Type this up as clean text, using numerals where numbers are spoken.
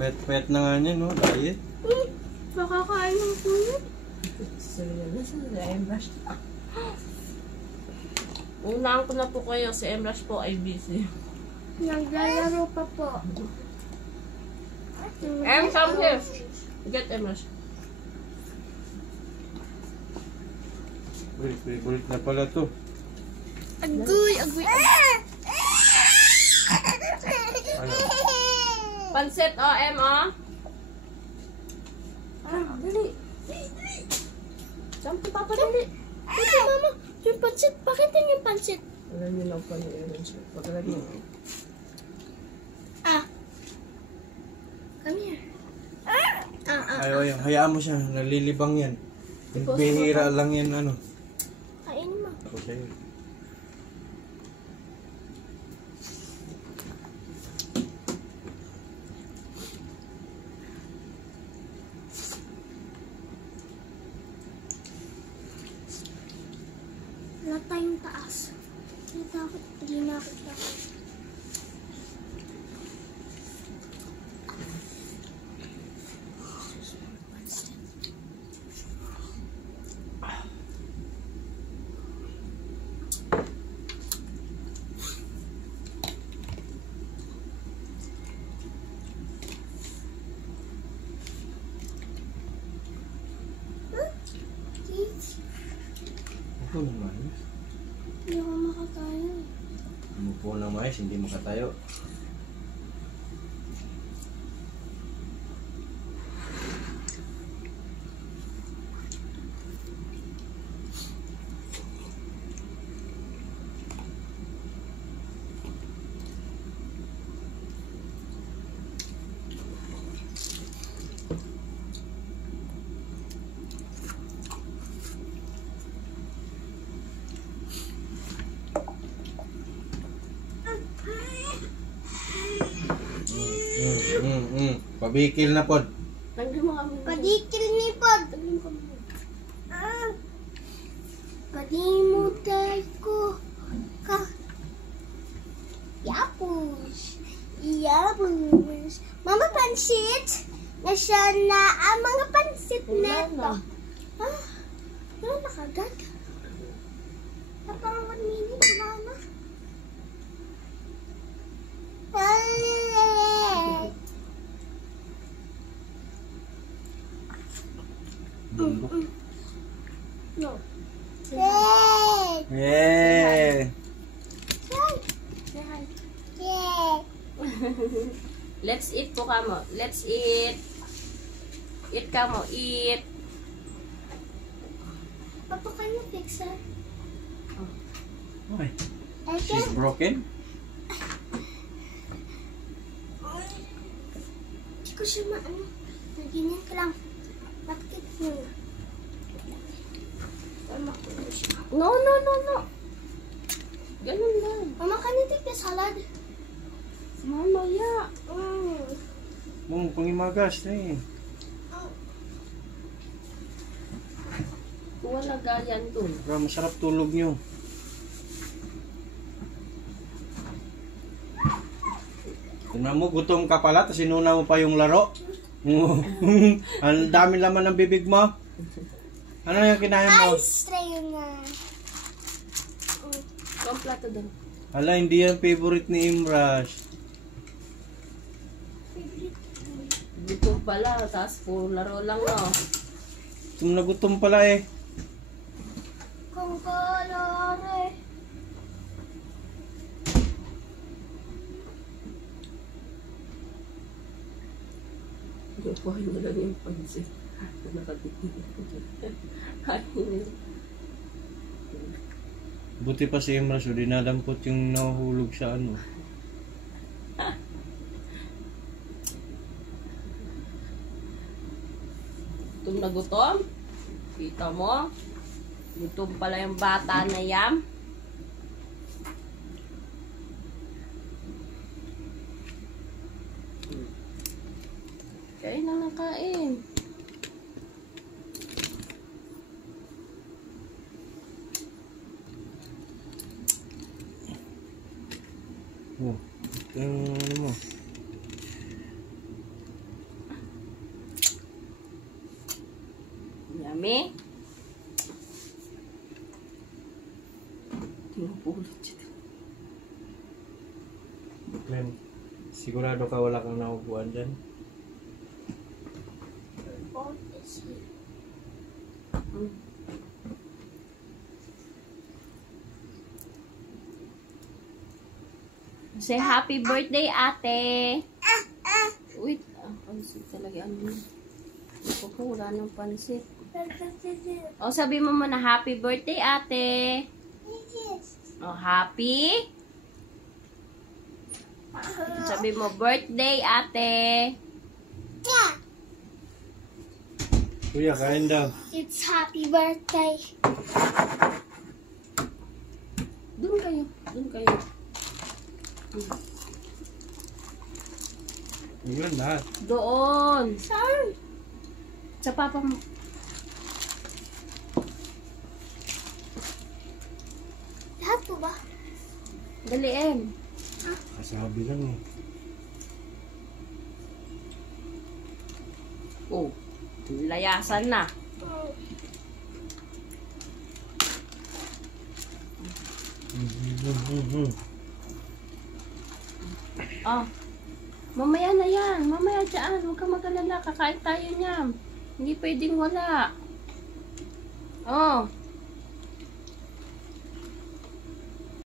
Pet na nga niya, no? Diet. Makakain ng puno. Sa Emrush. Unaan ko na po kayo, si Emrush po ay busy. Naglalaro pa po. Em, come here. Get Emrush. Uy, favorite na pala to. Agoy, agoy. Ano? Pansit, oh, Em, oh. Dali. Jump, papa, dali. Ito, mama. Yung pansit. Bakit yung pansit? Alam niyo lang pa ni Emrush. Pagkalag mo. Come here. Ayaw, hayaan mo siya. Nalilibang yan. Bihira lang yan, ano. Kain mo. Ako sa'yo. Wala tayong taas. Natakot. Hindi na ako takot. Ako naman. Hindi ako makatayo. Umupo ng mais, hindi makatayo. Pabikil na pod. Tanggal mo kami. Padikil ni Pod. Padimutay ko. Yapus. Yapus. Mama, pansit. Nasaan na ang mga pansit na ito? Wala na kagad. Napang 1 minute na na. No. Yeah. Let's eat po kamo. Let's eat. Eat kamo. Eat. Papa, can you fix her? Okay. Okay. She's broken? Hindi ko siya maano. Naginit ka lang. Bakit mo? Tama ko na siya. No, no, no, no. Ganun lang. Mama, can you take the salad? Mamaya. Pangimagas na eh. Wala gayan dun. Bro, masarap tulog nyo. Tingnan mo, gutom ka pala, tapos inuna mo pa yung laro. Ang dami laman ng bibig mo. Ano yung kinain mo? Ice tray na. Ang plato dun. Hala, hindi yan favorite ni Emrush. Dito pala, tapos puro laro lang, no? Nagutom pala eh. Kung kalare. Kukuhain mo lang yung pansit. Nakatitig. Buti pa si Emrush, dinadampot yung nahulog sa ano. Gutom na gutom. Kita mo? Gutom pala yung bata na yan. Kain na lang kain. Oh, ano mo? Dami. Tinupulot siya. Glenn, sigurado ka wala kang naupuan dyan? What is he? Say happy birthday, ate. Wait, pansit talaga. Ano yun? Ako po, wala ng pansit. O, sabi mo muna, happy birthday, ate. O, happy. Sabi mo, birthday, ate. Kuya, kain daw. It's happy birthday. Doon kayo. Doon kayo. Yun lahat. Doon. Saan? Sa papa mo. Lahat po ba? Dali, Em. Kasabi lang eh. Oh, layasan na. Oh, mamaya na yan. Mamaya dyan. Huwag kang mag-alala. Kakain tayo niyan. Hindi pwedeng wala. Oh,